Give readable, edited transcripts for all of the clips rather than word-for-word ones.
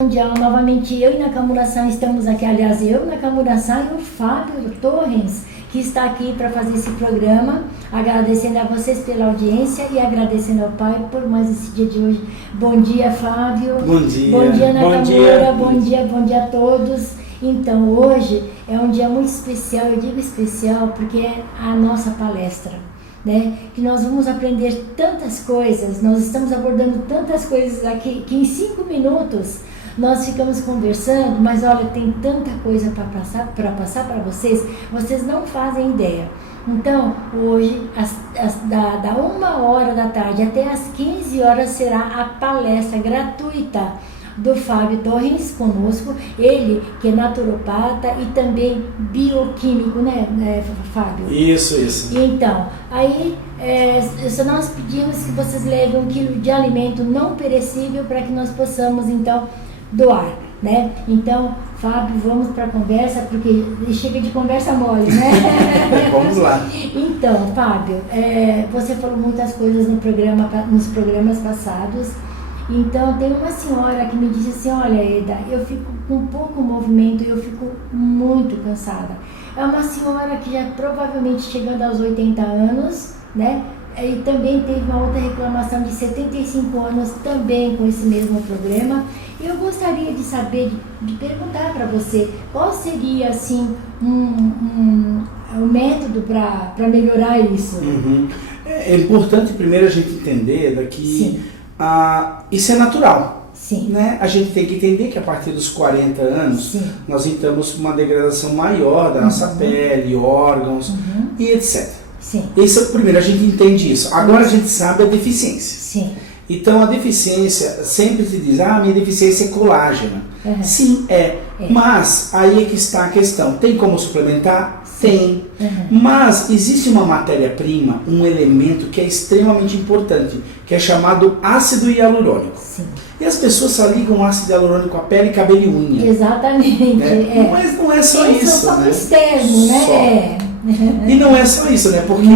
Mundial, novamente eu e Nakamura-san estamos aqui, aliás, eu, Nakamura-san e o Fábio Torres, que está aqui para fazer esse programa, agradecendo a vocês pela audiência e agradecendo ao Pai por mais esse dia de hoje. Bom dia, Fábio. Bom dia. Bom dia, Nakamura. Bom dia. Bom dia a todos. Então, hoje é um dia muito especial, eu digo especial porque é a nossa palestra, né? Que nós vamos aprender tantas coisas, nós estamos abordando tantas coisas aqui, que em 5 minutos nós ficamos conversando, mas olha, tem tanta coisa para passar para vocês, vocês não fazem ideia. Então, hoje, da 1h da tarde até as 15 horas será a palestra gratuita do Fábio Torres conosco, ele que é naturopata e também bioquímico, né, Fábio? Isso. Então, aí nós pedimos que vocês levem 1 quilo de alimento não perecível para que nós possamos, então, doar, né? Então, Fábio, vamos para a conversa, porque chega de conversa mole, né? Vamos lá. Então, Fábio, você falou muitas coisas nos programas passados. Então, tem uma senhora que me disse assim, olha, Eda, eu fico com pouco movimento e eu fico muito cansada. É uma senhora que já provavelmente chegando aos 80 anos, né? E também teve uma outra reclamação de 75 anos também com esse mesmo problema. Eu gostaria de saber, de perguntar para você, qual seria, assim, um método para melhorar isso? Uhum. É importante primeiro a gente entender que isso é natural. Sim. Né? A gente tem que entender que a partir dos 40 anos nós entramos com uma degradação maior da nossa pele, órgãos e etc. Sim. Isso, primeiro a gente entende isso. Agora a gente sabe a deficiência. Sim. Então a deficiência, sempre se diz, minha deficiência é colágeno. Sim, mas aí é que está a questão. Tem como suplementar? Tem. Mas existe uma matéria-prima, um elemento que é extremamente importante, que é chamado ácido hialurônico. Sim. E as pessoas só ligam ácido hialurônico a pele, cabelo e unha. Exatamente. Né? Mas não é só isso. Só né? externo, né? E não é só isso, né? Porque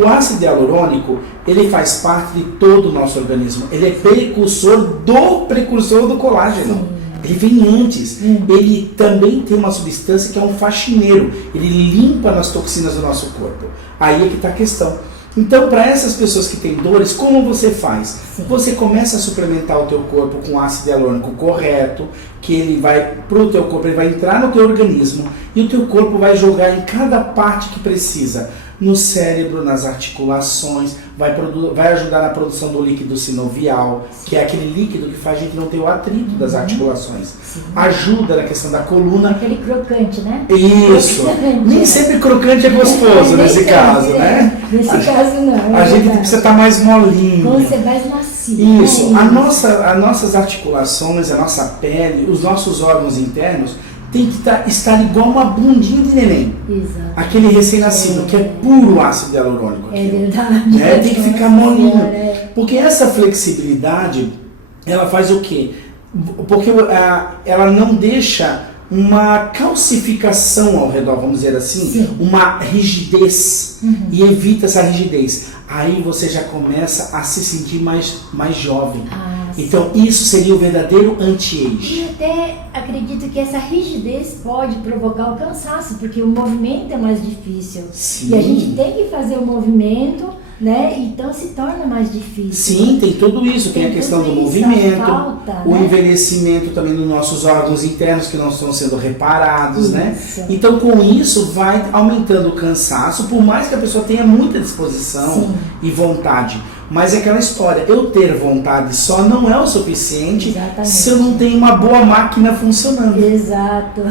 o ácido hialurônico, ele faz parte de todo o nosso organismo. Ele é precursor do colágeno. Sim. Ele vem antes. Ele também tem uma substância que é um faxineiro. Ele limpa as toxinas do nosso corpo. Aí é que está a questão. Então, para essas pessoas que têm dores, como você faz? Sim. Você começa a suplementar o teu corpo com ácido hialurônico correto, que ele vai para o teu corpo, ele vai entrar no teu organismo e o teu corpo vai jogar em cada parte que precisa. No cérebro, nas articulações, vai ajudar na produção do líquido sinovial, que é aquele líquido que faz a gente não ter o atrito das articulações. Sim. Ajuda na questão da coluna. Aquele crocante, né? Isso. Nem sempre crocante é gostoso nesse caso, né? Nesse caso não. A gente precisa estar mais molinho. Vamos ser mais macio. Isso. As nossas articulações, a nossa pele, os nossos órgãos internos tem que estar igual uma bundinha de neném. Exato. Aquele recém-nascido, que é puro ácido hialurônico. É verdade. Tem que ficar molinho. Porque essa flexibilidade, ela faz o quê? Porque ela não deixa uma calcificação ao redor, vamos dizer assim, uma rigidez, e evita essa rigidez. Aí você já começa a se sentir mais jovem. Então isso seria o verdadeiro anti-age. E até acredito que essa rigidez pode provocar o cansaço, porque o movimento é mais difícil. Sim. E a gente tem que fazer o movimento, né? Então se torna mais difícil. Sim, tem tudo isso. Tem a questão do movimento, falta, o né? envelhecimento também dos nossos órgãos internos que não estão sendo reparados, né? Então com isso vai aumentando o cansaço, por mais que a pessoa tenha muita disposição e vontade. Mas é aquela história, eu ter vontade só não é o suficiente se eu não tenho uma boa máquina funcionando. Exato,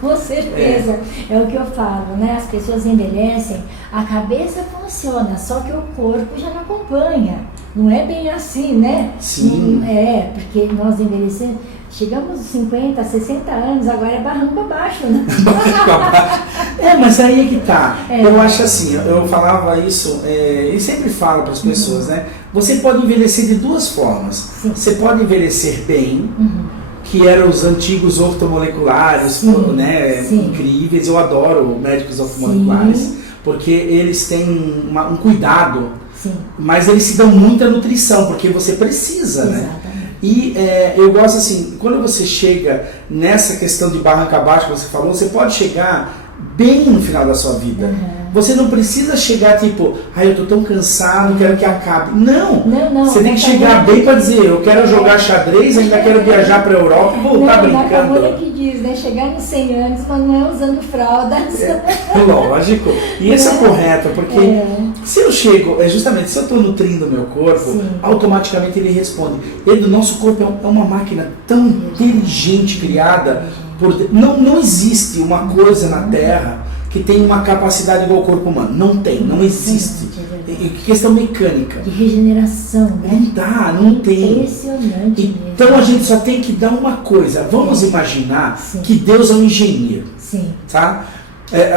com certeza. É o que eu falo, né? As pessoas envelhecem, a cabeça funciona, só que o corpo já não acompanha. Não é bem assim, né? Sim. Porque nós envelhecemos, chegamos aos 50, 60 anos, agora é barranco abaixo, né? Mas aí é que tá. Eu acho assim, eu falava isso e sempre falo para as pessoas, né? Você pode envelhecer de duas formas. Você pode envelhecer bem, que eram os antigos ortomoleculares, né? Incríveis. Eu adoro médicos ortomoleculares, porque eles têm um cuidado, mas eles se dão muita nutrição, porque você precisa, né? E eu gosto assim, quando você chega nessa questão de barranca abaixo que você falou, você pode chegar bem no final da sua vida. Você não precisa chegar tipo, eu tô tão cansado, quero que acabe. Não, você tem que chegar bem para dizer, eu quero jogar xadrez, ainda quero viajar para a Europa e voltar brincando. Não, que diz, né? Chegar nos 100 anos, mas não é usando fraldas. Lógico, e isso é correto, porque se eu chego, justamente, se eu estou nutrindo o meu corpo, automaticamente ele responde. O nosso corpo é uma máquina tão inteligente, criada por Deus. Não existe uma coisa na Terra que tem uma capacidade igual ao corpo humano. Não tem, não existe. Questão mecânica. De regeneração, né? Não dá, não tem. Impressionante. Então mesmo. a gente só tem que dar uma coisa. Vamos imaginar que Deus é um engenheiro. Sim. Tá?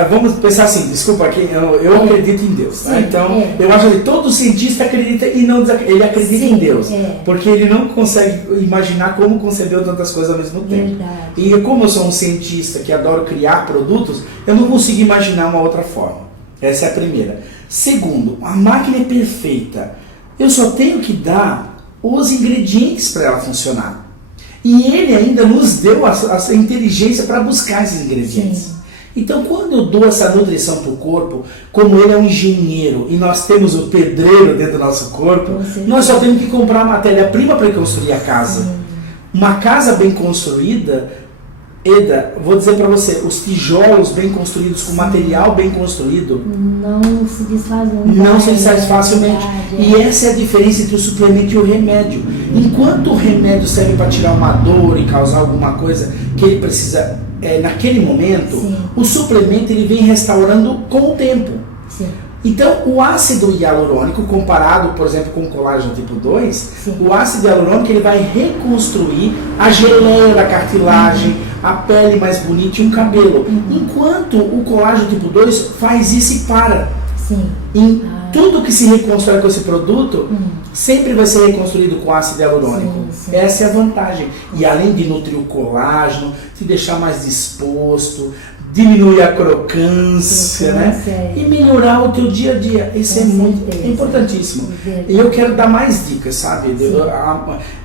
Vamos pensar assim, desculpa, eu acredito em Deus. Tá? Então, eu acho que todo cientista acredita e não ele acredita em Deus. Porque ele não consegue imaginar como concebeu tantas coisas ao mesmo tempo. Verdade. E como eu sou um cientista que adoro criar produtos, eu não consigo imaginar uma outra forma. Essa é a primeira. Segundo, a máquina é perfeita. Eu só tenho que dar os ingredientes para ela funcionar. E ele ainda nos deu a inteligência para buscar esses ingredientes. Sim. Então, quando eu dou essa nutrição para o corpo, como ele é um engenheiro e nós temos o pedreiro dentro do nosso corpo, nós só temos que comprar a matéria-prima para construir a casa. Sim. Uma casa bem construída, Eda, vou dizer para você, os tijolos bem construídos, com material bem construído, não se desfazem. Não se desfaz facilmente. E essa é a diferença entre o suplemento e o remédio. Enquanto o remédio serve para tirar uma dor e causar alguma coisa que ele precisa naquele momento, o suplemento ele vem restaurando com o tempo. Sim. Então, o ácido hialurônico, comparado, por exemplo, com o colágeno tipo 2, o ácido hialurônico ele vai reconstruir a geleia da cartilagem, a pele mais bonita e um cabelo. Enquanto o colágeno tipo 2 faz isso e para. Sim. Tudo que se reconstrói com esse produto sempre vai ser reconstruído com ácido hialurônico. Essa é a vantagem. E além de nutrir o colágeno, te deixar mais disposto, diminuir a crocância, né? E melhorar o teu dia a dia. Isso é muito importantíssimo. E eu quero dar mais dicas, sabe?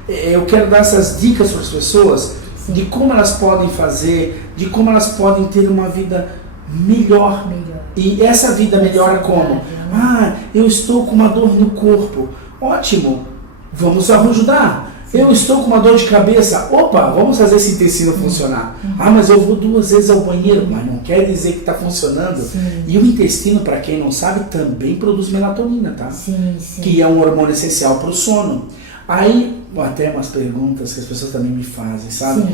Eu quero dar essas dicas para as pessoas de como elas podem fazer, de como elas podem ter uma vida melhor. E essa vida melhora como? Eu estou com uma dor no corpo. Ótimo, vamos ajudar. Eu estou com uma dor de cabeça. Opa, vamos fazer esse intestino funcionar. Mas eu vou 2 vezes ao banheiro. Mas não quer dizer que está funcionando. E o intestino, para quem não sabe, também produz melatonina, tá? Que é um hormônio essencial para o sono. Aí, até umas perguntas que as pessoas também me fazem, sabe?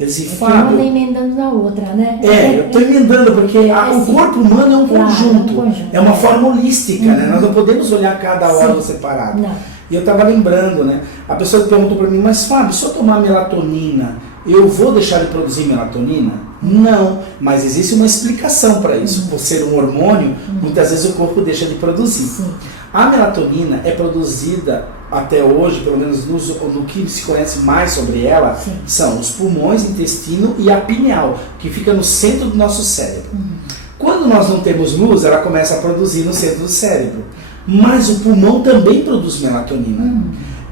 Eles dizem, Fábio... uma emendando na outra, né? Eu estou emendando, porque o corpo humano é um conjunto. É uma forma holística, né? Nós não podemos olhar cada órgão separado. E eu estava lembrando, né? A pessoa perguntou para mim, mas Fábio, se eu tomar melatonina, eu vou deixar de produzir melatonina? Não, mas existe uma explicação para isso. Por ser um hormônio, muitas vezes o corpo deixa de produzir. A melatonina é produzida até hoje, pelo menos no que se conhece mais sobre ela, são os pulmões, intestino e a pineal, que fica no centro do nosso cérebro. Quando nós não temos luz, ela começa a produzir no centro do cérebro. Mas o pulmão também produz melatonina.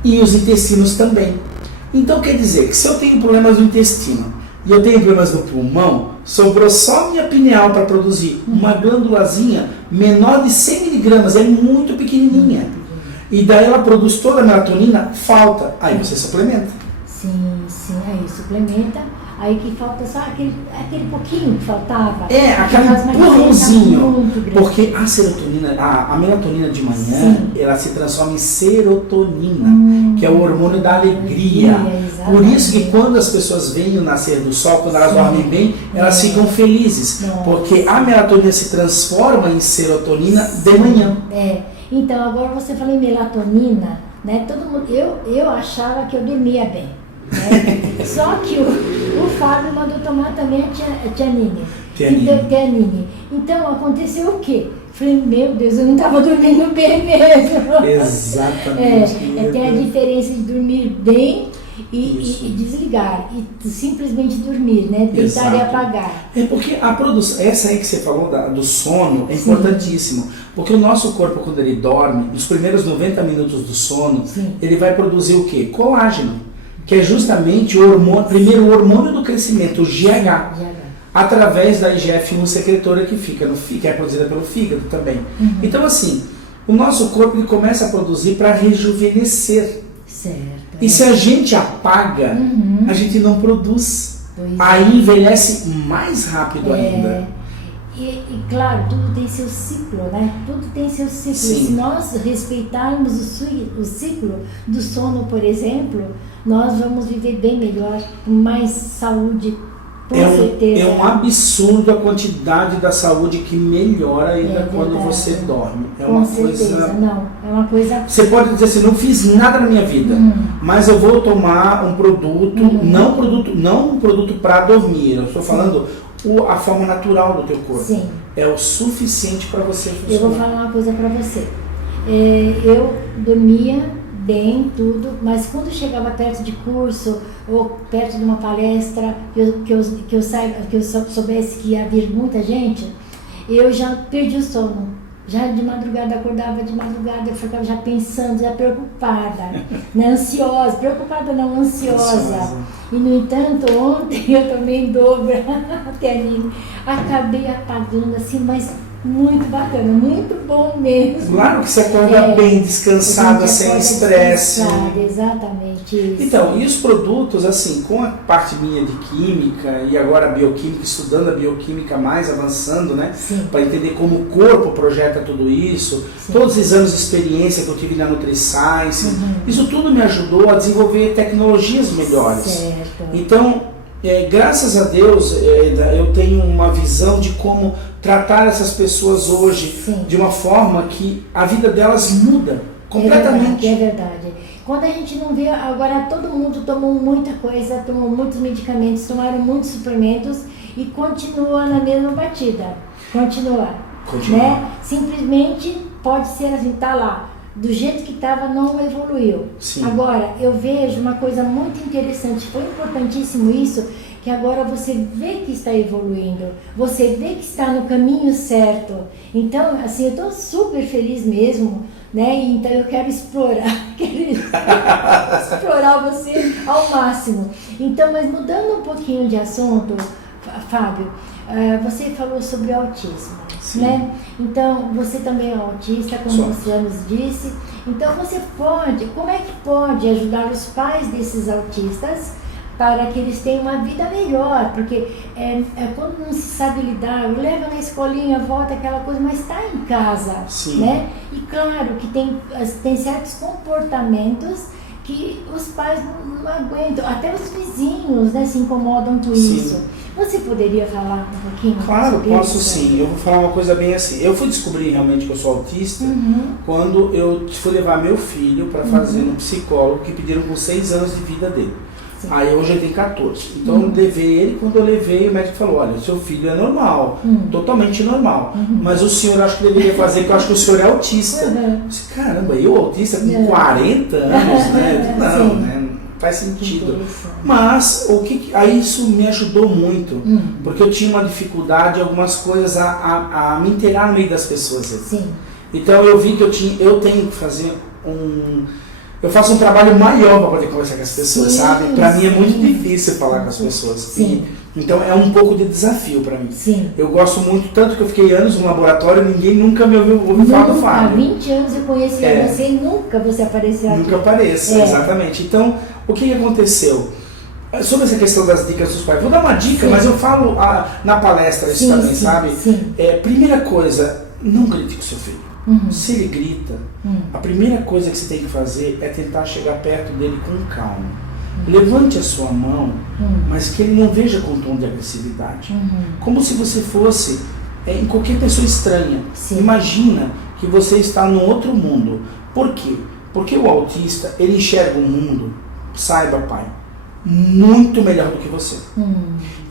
E os intestinos também. Então quer dizer que se eu tenho problemas no intestino e eu tenho problemas no pulmão, sobrou só minha pineal para produzir uma glândulazinha menor de 100 miligramas, é muito pequenininha. E daí ela produz toda a melatonina, falta. Aí você suplementa. Aí suplementa. Aí que falta só aquele pouquinho que faltava. Aquele empurrãozinho. Porque a serotonina, a melatonina de manhã, ela se transforma em serotonina, que é o hormônio da alegria. Por isso que quando as pessoas veem o nascer do sol, quando elas dormem bem, elas ficam felizes. Porque a melatonina se transforma em serotonina de manhã. Então, agora você falou em melatonina, né? Todo mundo, eu achava que eu dormia bem. Né? Só que o Fábio mandou tomar também a Tianine. Então aconteceu o quê? Falei, meu Deus, eu não estava dormindo bem mesmo. Exatamente. Tem a diferença de dormir bem e desligar, e simplesmente dormir, né? Deitar e apagar. Porque a produção, essa aí que você falou do sono é importantíssimo. Porque o nosso corpo, quando ele dorme, nos primeiros 90 minutos do sono, ele vai produzir o quê? Colágeno. que é justamente o hormônio, primeiro o hormônio do crescimento, o GH, através da IGF-1 secretora que fica no fígado, que é produzida pelo fígado também. Então assim, o nosso corpo ele começa a produzir para rejuvenescer. Certo. E se a gente apaga, a gente não produz. Aí envelhece mais rápido ainda. E claro, tudo tem seu ciclo, né? Tudo tem seu ciclo. Sim. Se nós respeitarmos o ciclo do sono, por exemplo, nós vamos viver bem melhor, com mais saúde, com certeza. É um absurdo a quantidade da saúde que melhora ainda quando você dorme. É com uma certeza. coisa. Não, é uma coisa. Você pode dizer assim, não fiz nada na minha vida, mas eu vou tomar um produto, não um produto para dormir. Eu estou falando a forma natural do teu corpo. Sim. É o suficiente para você funcionar. Eu vou falar uma coisa para você. Eu dormia bem, tudo, mas quando chegava perto de curso ou perto de uma palestra, que eu soubesse que ia vir muita gente, eu já perdi o sono. Já de madrugada, acordava de madrugada, eu ficava já pensando, já preocupada, né? Ansiosa, preocupada não, ansiosa. E no entanto, ontem eu tomei em dobro, até ali, acabei apagando assim, mas muito bacana, muito bom mesmo. Claro que você acorda bem, descansada, sem estresse. Exatamente isso. Então, e os produtos, assim, com a parte minha de química e agora a bioquímica, estudando a bioquímica mais, avançando, né? Para entender como o corpo projeta tudo isso, todos os anos de experiência que eu tive na NutriScience, isso tudo me ajudou a desenvolver tecnologias melhores. Certo. Então, graças a Deus, eu tenho uma visão de como tratar essas pessoas hoje de uma forma que a vida delas muda completamente. É verdade. Quando a gente não vê, agora todo mundo tomou muita coisa, tomou muitos medicamentos, tomaram muitos suplementos e continua na mesma batida. Continua. Né? Simplesmente pode ser assim, tá lá. Do jeito que estava, não evoluiu. Agora, eu vejo uma coisa muito interessante, foi importantíssimo isso, que agora você vê que está evoluindo, você vê que está no caminho certo. Então, assim, eu estou super feliz mesmo, né? Então eu quero explorar você ao máximo. Então, mas mudando um pouquinho de assunto, Fábio, você falou sobre o autismo. Né? Então, você também é autista, como você já nos disse. Então, você pode, como é que pode ajudar os pais desses autistas para que eles tenham uma vida melhor? Porque quando não se sabe lidar, leva na escolinha, volta aquela coisa, mas está em casa, né? E claro que tem certos comportamentos que os pais não aguentam, até os vizinhos, né, se incomodam com isso. Você poderia falar um pouquinho? Claro, posso sim. Eu vou falar uma coisa bem assim. Eu fui descobrir realmente que eu sou autista quando eu fui levar meu filho para fazer um psicólogo que pediram com 6 anos de vida dele. Aí hoje ele tem 14. Então eu levei ele, quando eu levei, o médico falou, olha, seu filho é normal, totalmente normal. Mas o senhor acho que deveria fazer, porque eu acho que o senhor é autista. Eu disse, caramba, eu autista com 40 anos, né? Não, né? Faz sentido. Mas aí isso me ajudou muito, porque eu tinha uma dificuldade, algumas coisas a me inteirar no meio das pessoas. Então eu vi que eu tenho que fazer eu faço um trabalho maior para poder conversar com as pessoas, sabe? Para mim é muito difícil falar com as pessoas. Então é um pouco de desafio para mim. Eu gosto muito, tanto que eu fiquei anos no laboratório, ninguém nunca me ouviu falar do Fábio. Há 20 anos eu conhecia você e nunca você apareceu aqui. Nunca apareço, exatamente. Então, o que aconteceu? Sobre essa questão das dicas dos pais, vou dar uma dica, mas eu falo na palestra isso também, sabe? Primeira coisa, não grite com seu filho. Se ele grita, a primeira coisa que você tem que fazer é tentar chegar perto dele com calma. Levante a sua mão, mas que ele não veja com tom de agressividade. Como se você fosse em qualquer pessoa estranha. Imagina que você está num outro mundo. Por quê? Porque o autista, ele enxerga o mundo, saiba, pai, muito melhor do que você.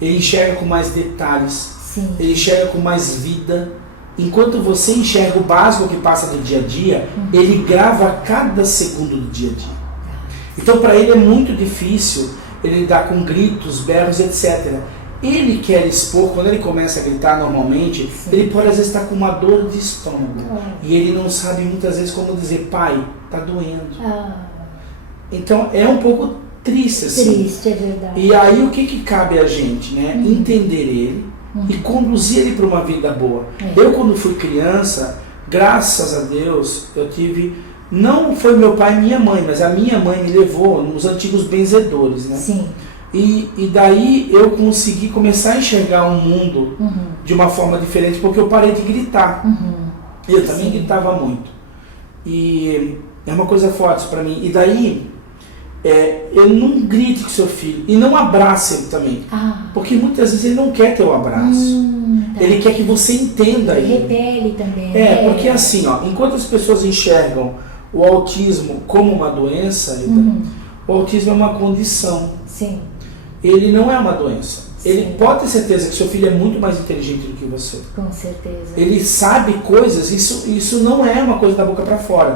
Ele enxerga com mais detalhes, ele enxerga com mais vida. Enquanto você enxerga o básico que passa do dia a dia, ele grava cada segundo do dia a dia. Então para ele é muito difícil ele lidar com gritos, berros, etc. Ele quer expor, quando ele começa a gritar normalmente, ele pode às vezes estar com uma dor de estômago. E ele não sabe muitas vezes como dizer, pai, tá doendo. Então é um pouco triste, assim. Triste, é verdade. E aí o que cabe a gente, né? Entender ele e conduzir ele para uma vida boa. Eu, quando fui criança, graças a Deus, eu tive... Não foi meu pai e minha mãe, mas a minha mãe me levou nos antigos benzedores, né? Sim. E daí eu consegui começar a enxergar o mundo de uma forma diferente, porque eu parei de gritar. Eu também gritava muito. E é uma coisa forte para mim. E daí, eu não grite com seu filho. E não abrace ele também. Porque muitas vezes ele não quer ter o abraço. Tá. Ele quer que você entenda ele. Repele também. Porque assim, ó, enquanto as pessoas enxergam o autismo como uma doença, o autismo é uma condição. Sim. Ele não é uma doença. Sim. Ele pode ter certeza que seu filho é muito mais inteligente do que você. Com certeza. Ele sabe coisas, isso não é uma coisa da boca para fora.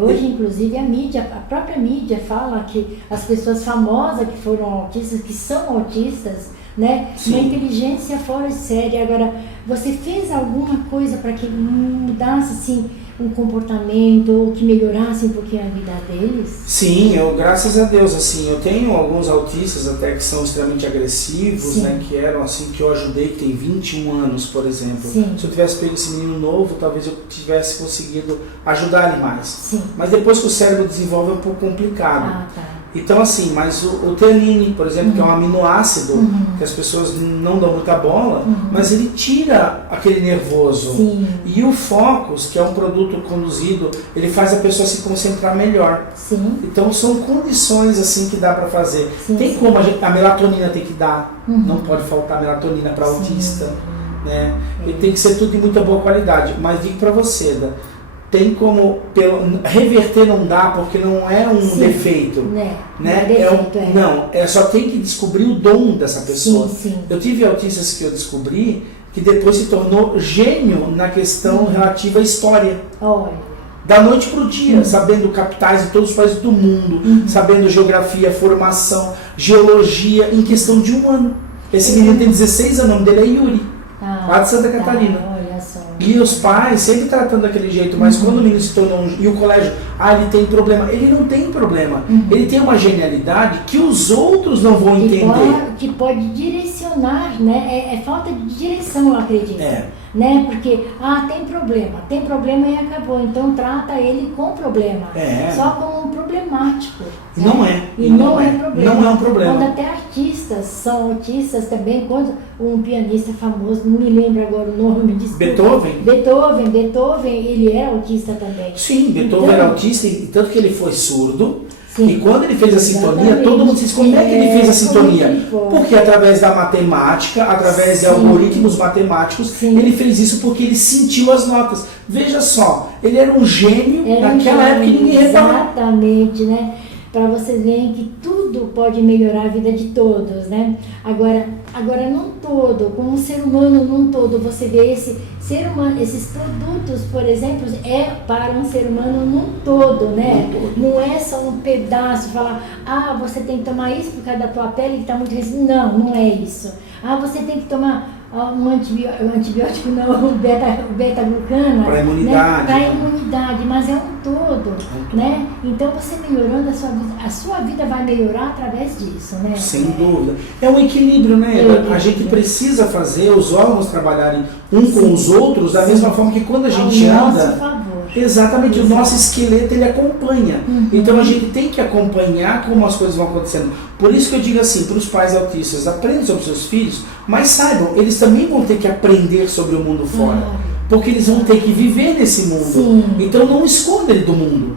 Hoje inclusive a própria mídia fala que as pessoas famosas que foram autistas, que são autistas, né? Uma inteligência fora de série. Agora, você fez alguma coisa para que mudasse assim um comportamento ou que melhorasse um pouquinho a vida deles? Sim, graças a Deus, assim, eu tenho alguns autistas até que são extremamente agressivos, né, que eram assim, que eu ajudei, que tem 21 anos, por exemplo. Sim. Se eu tivesse pego esse menino novo, talvez eu tivesse conseguido ajudar ele mais. Sim. Mas depois que o cérebro desenvolve é um pouco complicado. Tá. Então assim, mas o teanine, por exemplo, que é um aminoácido, que as pessoas não dão muita bola, mas ele tira aquele nervoso. Sim. E o Focus, que é um produto conduzido, ele faz a pessoa se concentrar melhor. Sim. Então são condições assim que dá para fazer. Sim, tem como a melatonina tem que dar, não pode faltar melatonina para autista, né? E tem que ser tudo de muita boa qualidade. Mas digo para você, tem como reverter, não dá, porque não é um defeito, né? Não, só tem que descobrir o dom dessa pessoa. Sim. Eu tive autistas que eu descobri que depois se tornou gênio na questão relativa à história. Olha. Da noite para o dia, sabendo capitais de todos os países do mundo, sabendo geografia, formação, geologia, em questão de um ano. Esse menino tem 16 anos, o nome dele é Yuri, lá de Santa Catarina. Olha só. E os pais sempre tratando daquele jeito, mas quando o menino se tornou e o colégio, ele tem problema. Ele não tem problema. Ele tem uma genialidade que os outros não vão entender. Que pode direcionar, né? É falta de direção, eu acredito. Né? Porque, tem problema e acabou. Então trata ele com problema. Só como um problemático. Não é. E não é problema. Não é um problema. Quando até artistas são autistas também, quando um pianista famoso, não me lembro agora o nome disso. Beethoven, ele era autista também. Sim, Beethoven era autista, e tanto que ele foi surdo. Sim. E quando ele fez a sintonia, todo mundo diz como é que ele fez a sintonia? Porque através da matemática, através de algoritmos matemáticos, ele fez isso porque ele sentiu as notas. Veja só, ele era um gênio naquela época que ninguém reparou. Exatamente, né? Para vocês verem que tudo pode melhorar a vida de todos, né? Agora num todo, como um ser humano num todo, você vê esse ser humano, esses produtos, por exemplo, para um ser humano num todo, né? Não é só um pedaço, falar, você tem que tomar isso por causa da tua pele que está muito resistente. Não é isso. Você tem que tomar um antibiótico, não, o beta-glucana. Para a imunidade. Né? Para a imunidade, mas é um todo, né? Então você melhorando a sua vida vai melhorar através disso, né? Sem dúvida. É um equilíbrio, né? A gente precisa fazer os órgãos trabalharem com os outros da mesma forma que quando a gente anda... Exatamente, o nosso esqueleto ele acompanha. Então a gente tem que acompanhar como as coisas vão acontecendo. Por isso que eu digo assim, para os pais autistas, aprendam sobre seus filhos, mas saibam, eles também vão ter que aprender sobre o mundo fora. Porque eles vão ter que viver nesse mundo. Sim. Então não esconda ele do mundo.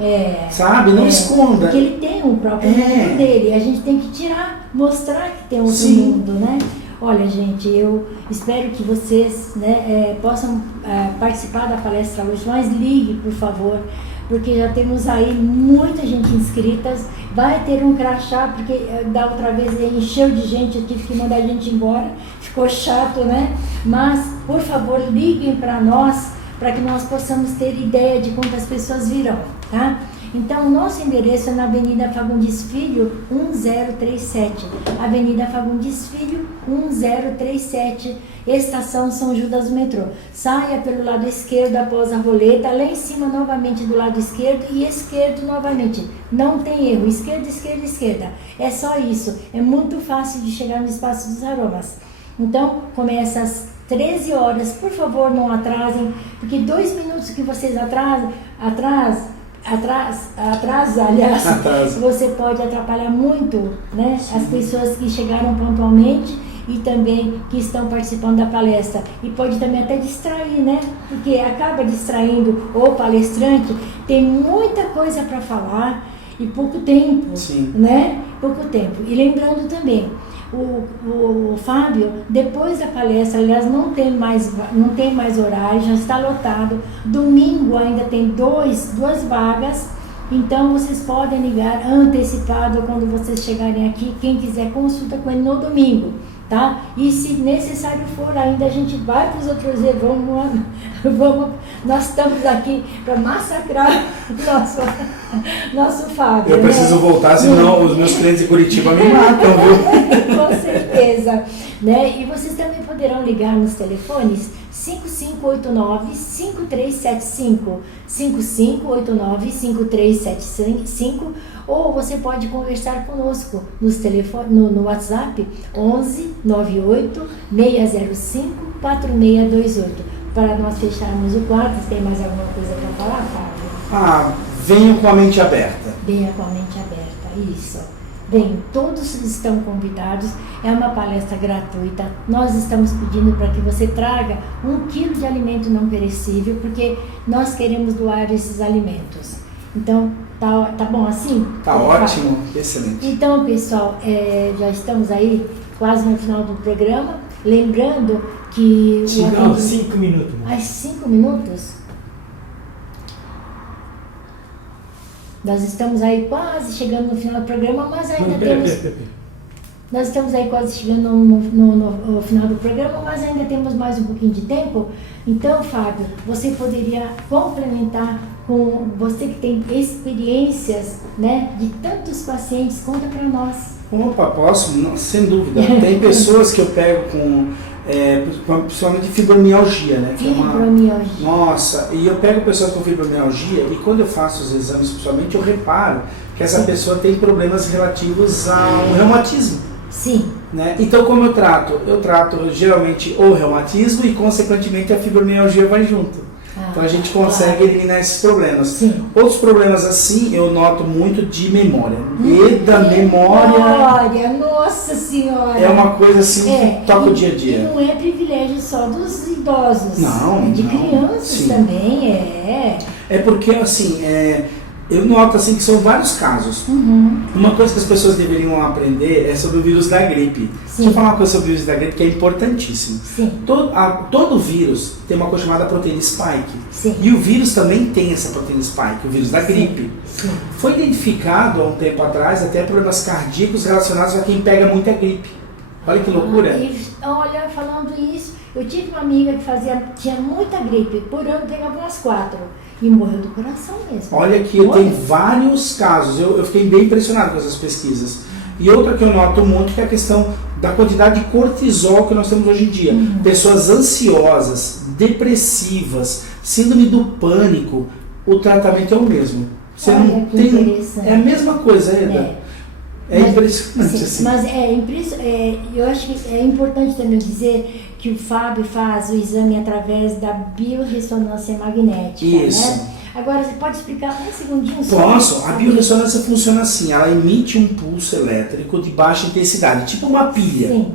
Sabe? Não esconda. Porque ele tem um próprio mundo dele. A gente tem que mostrar que tem outro mundo, né? Olha, gente, eu espero que vocês, né, possam participar da palestra hoje, mas ligue, por favor, porque já temos aí muita gente inscrita. Vai ter um crachá, porque da outra vez encheu de gente, eu tive que mandar a gente embora, ficou chato, né? Mas, por favor, liguem para nós, para que nós possamos ter ideia de quantas pessoas virão, tá? Então, o nosso endereço é na Avenida Fagundes Filho, 1037. Avenida Fagundes Filho, 1037. Estação São Judas do metrô. Saia pelo lado esquerdo após a roleta, lá em cima novamente do lado esquerdo e esquerdo novamente. Não tem erro, esquerda, esquerda, esquerda. É só isso. É muito fácil de chegar no Espaço dos Aromas. Então, começa às 13 horas. Por favor, não atrasem, porque 2 minutos que vocês atrasam, aliás, você pode atrapalhar muito, né? As pessoas que chegaram pontualmente e também que estão participando da palestra. E pode também até distrair, né? Porque acaba distraindo o palestrante, tem muita coisa para falar e pouco tempo, né? Pouco tempo. E lembrando também, o Fábio, depois da palestra, aliás, não tem mais horário, já está lotado. Domingo ainda tem duas vagas, então vocês podem ligar antecipado quando vocês chegarem aqui. Quem quiser consulta com ele no domingo, tá? E se necessário for, ainda a gente vai para os outros eventos. Nós estamos aqui para massacrar nosso Fábio. Eu preciso voltar, senão os meus clientes de Curitiba me matam, viu? Com certeza. Né? E vocês também poderão ligar nos telefones 5589-5375, 5589-5375, ou você pode conversar conosco no WhatsApp 11 98 605 4628. Para nós fecharmos o quarto, tem mais alguma coisa para falar, Fábio? Venham com a mente aberta. Venha com a mente aberta, isso. Bem, todos estão convidados, é uma palestra gratuita. Nós estamos pedindo para que você traga 1 quilo de alimento não perecível, porque nós queremos doar esses alimentos. Então, tá bom assim? Tá ótimo, excelente. Então, pessoal, já estamos aí quase no final do programa. Lembrando que... 5 minutos. 5 minutos? Nós estamos aí quase chegando no final do programa, mas ainda Nós estamos aí quase chegando no final do programa, mas ainda temos mais um pouquinho de tempo. Então, Fábio, você poderia complementar com você que tem experiências, né, de tantos pacientes. Conta para nós. Opa, posso? Não, sem dúvida. Tem pessoas que eu pego principalmente fibromialgia, né? Fibromialgia. Nossa, e eu pego pessoas com fibromialgia e quando eu faço os exames, principalmente, eu reparo que essa pessoa tem problemas relativos ao reumatismo. Sim. Né? Então, como eu trato? Eu trato geralmente o reumatismo e, consequentemente, a fibromialgia vai junto. Então a gente consegue eliminar esses problemas. Sim. Outros problemas assim eu noto muito de memória. E da memória. Nossa Senhora! É uma coisa assim que toca o dia a dia. E não é privilégio só dos idosos. Não. É de crianças também. É porque assim, eu noto assim que são vários casos. Uhum. Uma coisa que as pessoas deveriam aprender é sobre o vírus da gripe. Sim. Deixa eu falar uma coisa sobre o vírus da gripe que é importantíssimo. Sim. Todo vírus tem uma coisa chamada proteína spike. Sim. E o vírus também tem essa proteína spike, o vírus da gripe. Sim. Foi identificado há um tempo atrás até problemas cardíacos relacionados a quem pega muita gripe. Olha que loucura. Olha, falando isso, eu tive uma amiga que tinha muita gripe, por ano pegava umas 4 e morreu do coração mesmo. Olha que eu tenho vários casos, eu fiquei bem impressionado com essas pesquisas. E outra que eu noto muito que é a questão da quantidade de cortisol que nós temos hoje em dia. Uhum. Pessoas ansiosas, depressivas, síndrome do pânico, o tratamento é o mesmo. Você não tem. É a mesma coisa, Eda. É impressionante, sim, assim. Mas eu acho que é importante também dizer que o Fábio faz o exame através da biorressonância magnética. Isso. Né? Agora, você pode explicar um segundinho só? Posso. A biorressonância funciona assim, ela emite um pulso elétrico de baixa intensidade, tipo uma pilha. Sim.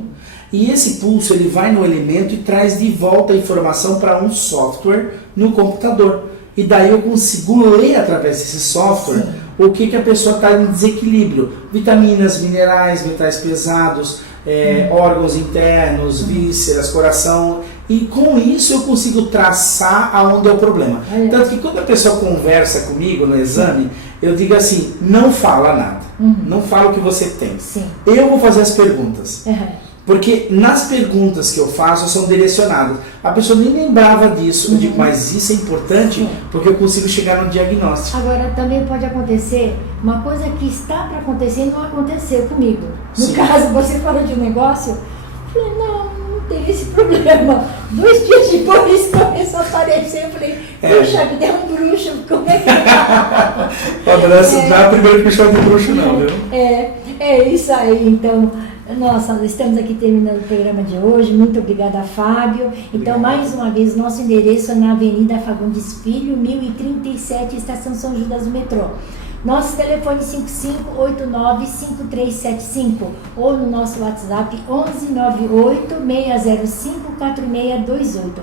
E esse pulso ele vai no elemento e traz de volta a informação para um software no computador. E daí eu consigo ler através desse software o que a pessoa está em desequilíbrio. Vitaminas, minerais, metais pesados, órgãos internos, vísceras, coração. E com isso eu consigo traçar aonde é o problema. Tanto que quando a pessoa conversa comigo no exame, eu digo assim, não fala nada. Não fala o que você tem. Sim. Eu vou fazer as perguntas. Porque nas perguntas que eu faço são direcionadas. A pessoa nem lembrava disso. Eu digo, mas isso é importante porque eu consigo chegar no diagnóstico. Agora, também pode acontecer uma coisa que está para acontecer e não aconteceu comigo. No caso, você falou de um negócio, eu falei, não teve esse problema. 2 dias depois começou a aparecer, eu falei, puxa, me deu um bruxo, como é que não é a primeira que me chama de bruxo não, viu? É isso aí, então... Nossa, estamos aqui terminando o programa de hoje. Muito obrigada, Fábio. Então, mais uma vez, nosso endereço é na Avenida Fagundes Filho, 1037, Estação São Judas do metrô. Nosso telefone 5589-5375 ou no nosso WhatsApp 1198-605-4628.